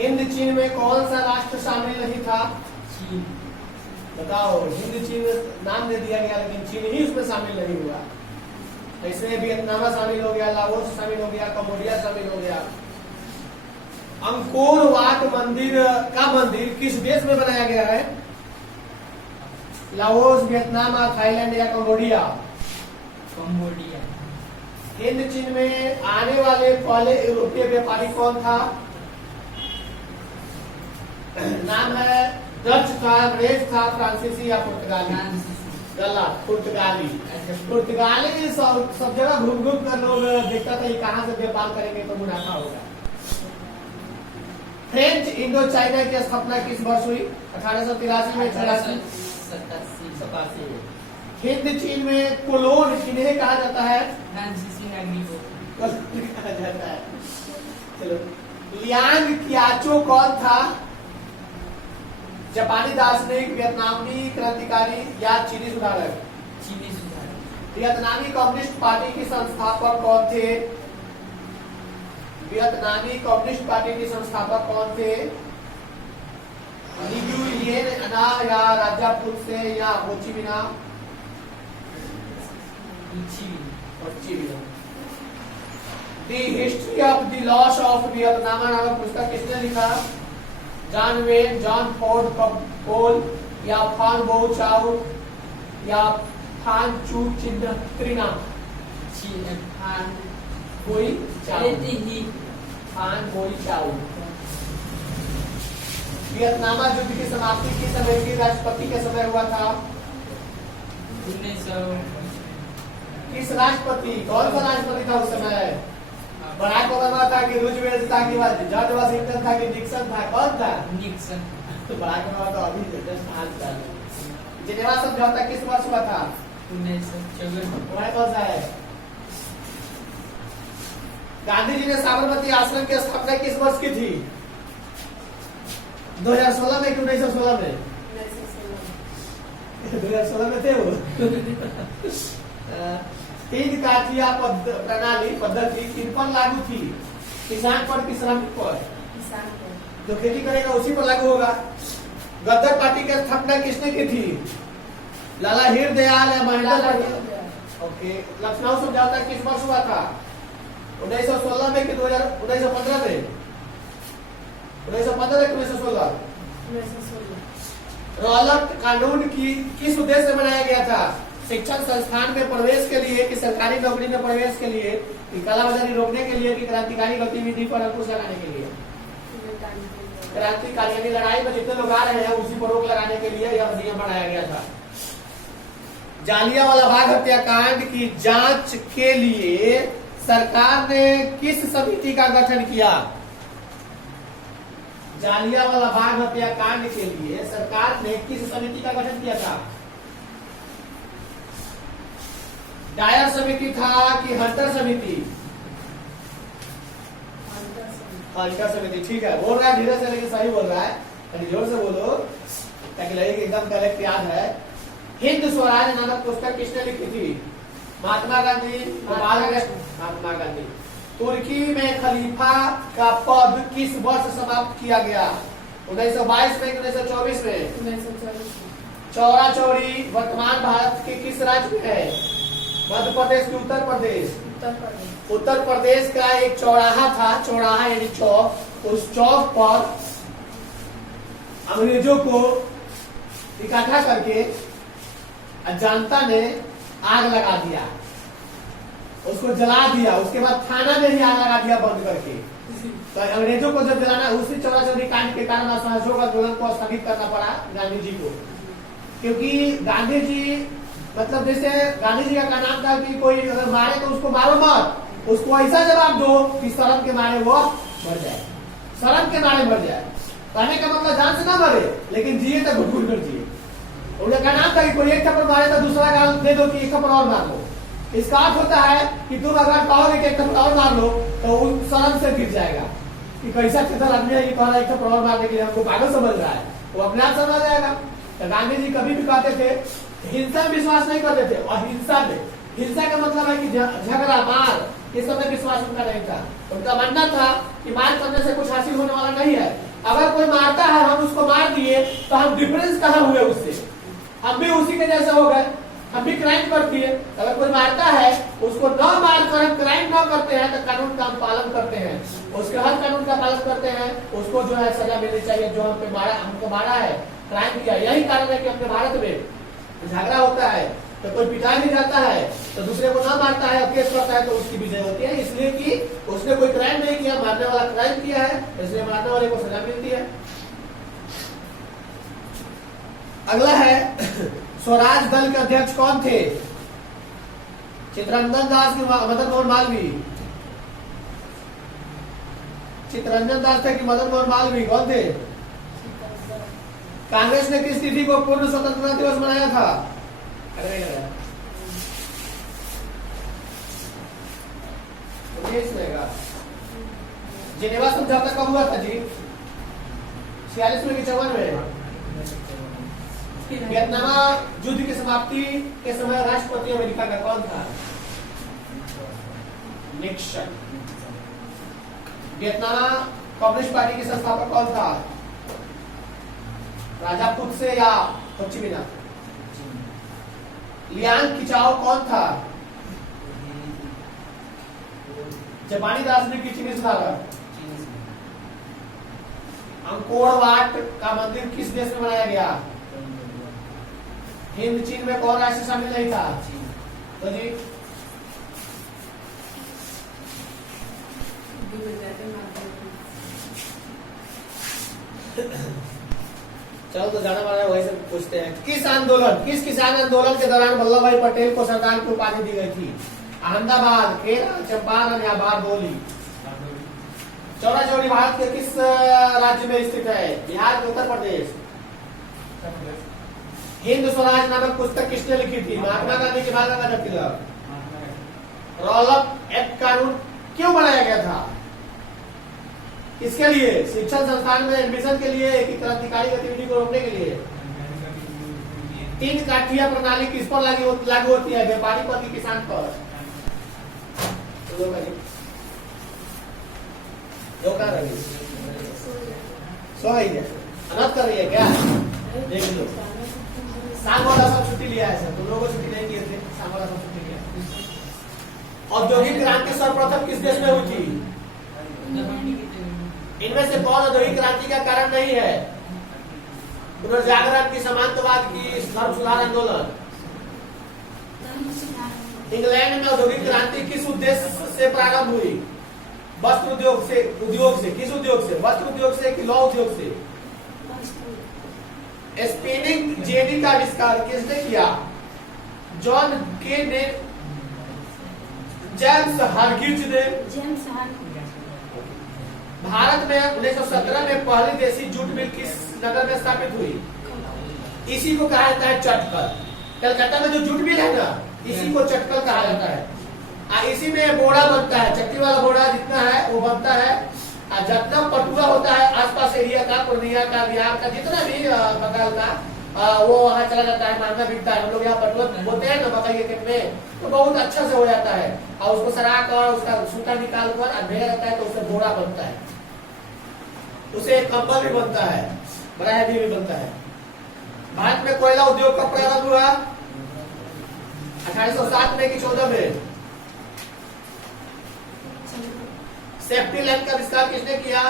हिंद चीन में कौन सा राष्ट्र शामिल नहीं था? चीन। बताओ, हिंद चीन नाम दे दिया गया लेकिन चीन ही उसमें शामिल नहीं हुआ। इसमें वियतनाम शामिल हो गया, लाओस शामिल हो गया, कंबोडिया शामिल हो गया। अंकोर वाट मंदिर का मंदिर किस देश में बनाया गया है? लाओस, वियतनाम, थाईलैंड या कंबोडिया? कंबोडिया। हिंद चीन में आने वाले पहले यूरोपीय व्यापारी कौन था? नाम है डच था, अंग्रेज था, फ्रांसीसी या पुर्तगाली? गलत, पुर्तगाली। पुर्तगाली सब जगह घूम घूम कर लोग देखता था ये कहाँ से व्यापार करेंगे तो मुनाफा होगा। फ्रेंच इंडो चाइना की स्थापना किस वर्ष हुई? 1883 में, 84, 87 में। हिंद चीन में कोलोन किन्हें कहा जाता है? फ्रांसीसी नागरिक को कहा जाता है। चलो, लियांग कियाचो कौन था? जापानी दार्शनिक, वियतनामी क्रांतिकारी या चीनी सुधारक? चीनी सुधारक। वियतनामी कम्युनिस्ट पार्टी के संस्थापक कौन थे? वियतनामी कम्युनिस्ट पार्टी के संस्थापक कौन थे? लिगुइलियन अना या राजापुर से या होची मिन्ह? होची Minh. The history of the loss of Vietnam नामक पुस्तक किसने लिखा? जॉन वेन, जॉन फोर्ड कोल या फान बो चाउ या फान चू त्रिना? फान बोई चाउ। ही फान बोई चाउ। वियतनाम युद्ध की समाप्ति किस अमेरिकी राष्ट्रपति के समय हुआ था? 1900। किस राष्ट्रपति, कौन सा राष्ट्रपति था उस समय? बराक ओबामा था कि रूजवेल्ट था कि जॉर्ज वाशिंगटन था कि निक्सन था? कौन था? निक्सन। तो बराक ओबामा तो अभी जस्ट हाल चाल। जिनेवा समझौता किस वर्ष हुआ था? 1954। तुम्हारे कौन सा है? गांधी जी ने साबरमती आश्रम की स्थापना किस वर्ष की थी? 2016 में कि 1916 में? 2016 में थे वो। तीन काठिया प्रणाली पद्धति किन पर लागू थी? किसान पर कि श्रमिक पर? किसान को। जो खेती करेगा उसी पर लागू होगा। गदर पार्टी की स्थापना किसने की थी? लाला हरदयाल या महेंद्र प्रताप? ओके। लखनऊ समझौता किस वर्ष हुआ था? 1916 में कि 1915 में? 1915 कि 1916? 1916। रौलट कानून की किस उद्देश्य से बनाया गया था? शिक्षण संस्थान में प्रवेश के लिए कि सरकारी नौकरी में प्रवेश के लिए कि कालाबाजारी रोकने के लिए कि क्रांतिकारी गतिविधि पर अंकुश लगाने के लिए? क्रांतिकारी यानी लड़ाई में जितने लोग आ रहे हैं उसी पर रोक लगाने के लिए यह नियम बनाया गया था। जालियांवाला बाग हत्याकांड की जांच के लिए सरकार ने किस समिति का गठन किया? जालियांवाला बाग हत्याकांड के लिए सरकार ने किस समिति का गठन किया था? डायर समिति था कि हंटर समिति? हंटर समिति। ठीक है, बोल रहा है धीरे से लेकिन सही बोल रहा है, यानी जोर से बोलो ताकि लगे कि एकदम करेक्ट याद है। हिंद स्वराज नामक पुस्तक किसने लिखी थी? महात्मा गांधी, महात्मा गांधी। तुर्की में खलीफा का पद किस वर्ष समाप्त किया गया? 1922 में, 1924 में? 1924। चौरा चौरी वर्तमान भारत के किस राज्य में है? मध्य प्रदेश की उत्तर प्रदेश? उत्तर प्रदेश। उत्तर प्रदेश का एक चौराहा था, चौराहा यानी चौक, उस चौक पर अंग्रेजों को इकट्ठा करके जनता ने आग लगा दिया, उसको जला दिया। उसके बाद थाना में ही आग लगा दिया बंद करके। तो अंग्रेजों को जब जलाना, उसी चौरा चौरी कांड के कारण असहयोग आंदोलन को स्थगित करना पड़ा गांधी जी को, क्योंकि गांधी जी मतलब जैसे गांधी जी का नाम था कि कोई अगर मारे तो उसको मारो मत, उसको ऐसा जवाब दो कि शर्म के मारे वो मर जाए, शर्म के मारे मर जाए। कहने का मतलब जान से ना मरे लेकिन जिए तो घुट घुट कर जिए। उनका नाम था कि कोई एक थप्पड़ मारे तो दूसरा गाल दे दो कि एक थप्पड़ और मार लो। इसका अर्थ होता है कि तुम अगर कहोगे कि एक थप्पड़ और मार लो तो शर्म से गिर जाएगा कि कैसा चतुर आदमी है, ये कह रहा है एक थप्पड़ और मारने के लिए हमको पागल समझ रहा है, वो अपने आप समझ जाएगा। तो गांधी जी कभी भी कहते थे, हिंसा में विश्वास नहीं करते थे। और हिंसा का मतलब है कि झगड़ा मार, ये सब में विश्वास उनका नहीं था। उनका मानना था कि मार करने से कुछ हासिल होने वाला नहीं है, अगर कोई मारता है हम उसको मार दिए तो हम डिफरेंस कहाँ हुए उससे, हम भी उसी के जैसे हो गए, हम भी क्राइम करती है। अगर कोई मारता है उसको न मारकर हम क्राइम न करते हैं तो कानून का हम पालन करते हैं, उसके हर कानून का पालन करते हैं, उसको जो है सजा मिलनी चाहिए जो हम पे मारा, हमको मारा है, क्राइम किया। यही कारण है कि अपने भारत में झगड़ा होता है तो कोई पिटा भी जाता है तो दूसरे को ना मारता है और केस करता है तो उसकी विजय होती है, इसलिए कि उसने कोई क्राइम नहीं किया, मारने वाला क्राइम किया है, इसलिए मारने वाले को सजा मिलती है। अगला है स्वराज दल के अध्यक्ष कौन थे? चित्तरंजन दास की मदन मोहन मालवीय? चित्तरंजन दास थे कि मदन मोहन मालवीय, कौन थे? कांग्रेस ने किस तिथि को पूर्ण स्वतंत्रता दिवस मनाया था? जिनेवा समझौता कब हुआ था जी? 46 में कि 54 में? वियतनाम युद्ध की समाप्ति के समय राष्ट्रपति अमेरिका का कौन था? निक्सन। वियतनाम कम्युनिस्ट पार्टी के संस्थापक कौन था? राजा फुत्से या हो ची मिन्ह? लियांग किचाओ कौन था? जापानी दार्शनिक की चीनी सुधारक। अंकोर वाट का मंदिर किस देश में बनाया गया? हिंद चीन में कौन राष्ट्र शामिल नहीं था? तो जी चलो तो जाना वाला वही से पूछते हैं। किस किसान आंदोलन के दौरान वल्लभ भाई पटेल को सरदार की उपाधि दी गई थी? अहमदाबाद, केरल, चंपारण या बारडोली? चौरा चौरी भारत के किस राज्य में स्थित है? बिहार, उत्तर प्रदेश? हिंद स्वराज नामक पुस्तक किसने लिखी थी? महात्मा गांधी की बाल गंगाधर तिलक। रॉलअप एक्ट कानून क्यों बनाया गया था? किसके लिए? शिक्षण संस्थान में एडमिशन के लिए कि क्रांतिकारी गतिविधि को रोकने के लिए? 3 काठिया प्रणाली किस पर लागू होती है? व्यापारी पर कि किसान पर? सो गई है, अनर्थ कर रही है क्या? देख लो, शाम वाला सब छुट्टी लिया है सर, तुम लोगों को छुट्टी नहीं किए थे, शाम वाला सब छुट्टी लिया। औद्योगिक क्रांति सर्वप्रथम किस देश में हुई थी? इनमें से कौन औद्योगिक क्रांति का कारण नहीं है? पुनर्जागरण की, समांतवाद की, धर्म सुधार आंदोलन? इंग्लैंड में औद्योगिक क्रांति किस उद्देश्य से प्रारंभ हुई? वस्त्र उद्योग से? किस उद्योग से? वस्त्र उद्योग से कि लौह उद्योग से? स्पिनिंग जेनी का आविष्कार किसने किया? जॉन के ने? जेम्स हार्ग्रीव्स ने? भारत में 1917 में पहली देसी जूट मिल किस नगर में स्थापित हुई? इसी को कहा जाता है चटकल। कलकत्ता में जो जूट मिल है ना, इसी को चटकल कहा जाता है। इसी में बोरा बनता है, चक्की वाला बोरा जितना है वो बनता है। जितना पटुआ होता है आसपास एरिया का, पूर्णिया का, बिहार का, जितना भी बंगाल का, वो वहाँ चला जाता है, महंगा बिकता है। हम लोग यहाँ पटुआ बोते हैं ना मकई के खेत में, तो बहुत अच्छा से हो जाता है और उसको सरा कर उसका सूता निकाल कर भेजा जाता है तो उससे बोरा बनता है, उसे कंबल भी बनता है, बड़ा हैवी भी बनता है। भारत में कोयला उद्योग का प्रारंभ हुआ 1807 में कि 14 में? सेफ्टी लैंप का आविष्कार किसने किया?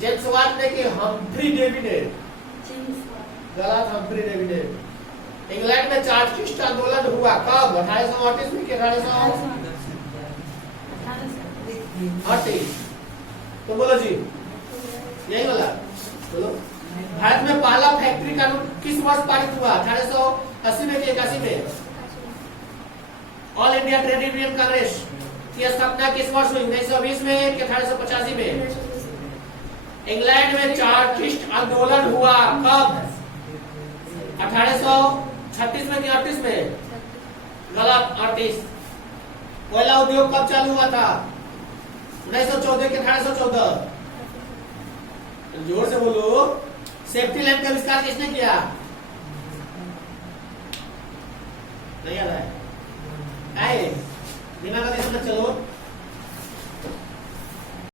जेम्स वाट ने कि हम्फ्री डेवी ने? गलत, हम्फ्री डेवी ने। इंग्लैंड में चार्टिस्ट आंदोलन हुआ कब? 1838 में कि 1838? तो बोलो जी, यही वाला बोलो। भारत में पहला फैक्ट्री कानून किस वर्ष पारित हुआ? 1880 में कि 81 में? All India trade union Congress की स्थापना किस वर्ष हुई? 1920 में कि 1885 में? इंग्लैंड में चार्टिस्ट आंदोलन हुआ कब? 1836 में कि 38 में? गलत, 38। कोयला उद्योग कब चालू हुआ था? 1914 के 1814? जोर से बोलो। सेफ्टी लैंप का आविष्कार किसने किया? नहीं आ रहा है, दिमाग का चलो।